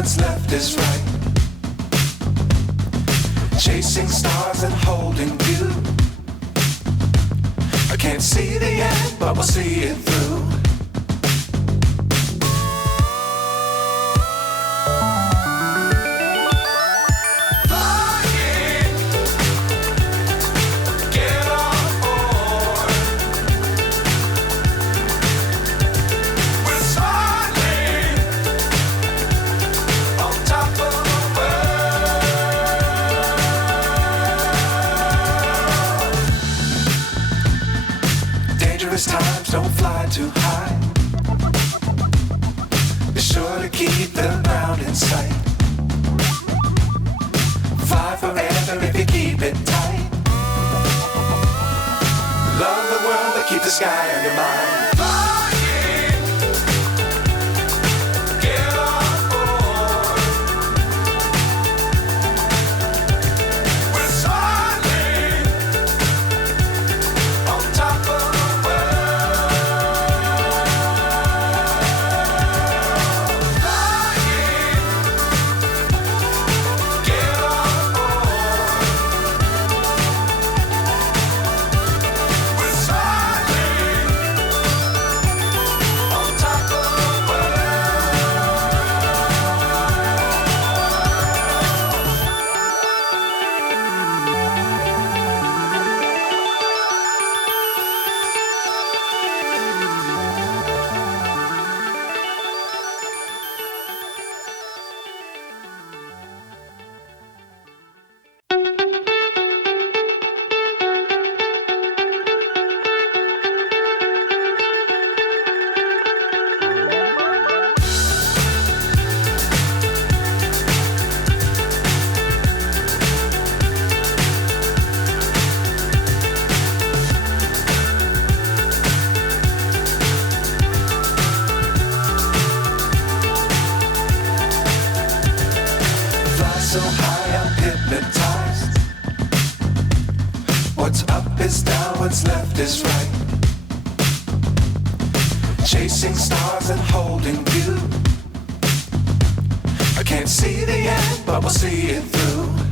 what's left is right. Chasing stars and holding you. I can't see the end, but we'll see it through. Times don't fly too high. Be sure to keep the ground in sight. Fly forever if you keep it tight. Love the world but keep the sky on your mind. So high I'm hypnotized. What's up is down, what's left is right. Chasing stars and holding you. I can't see the end, but we'll see it through.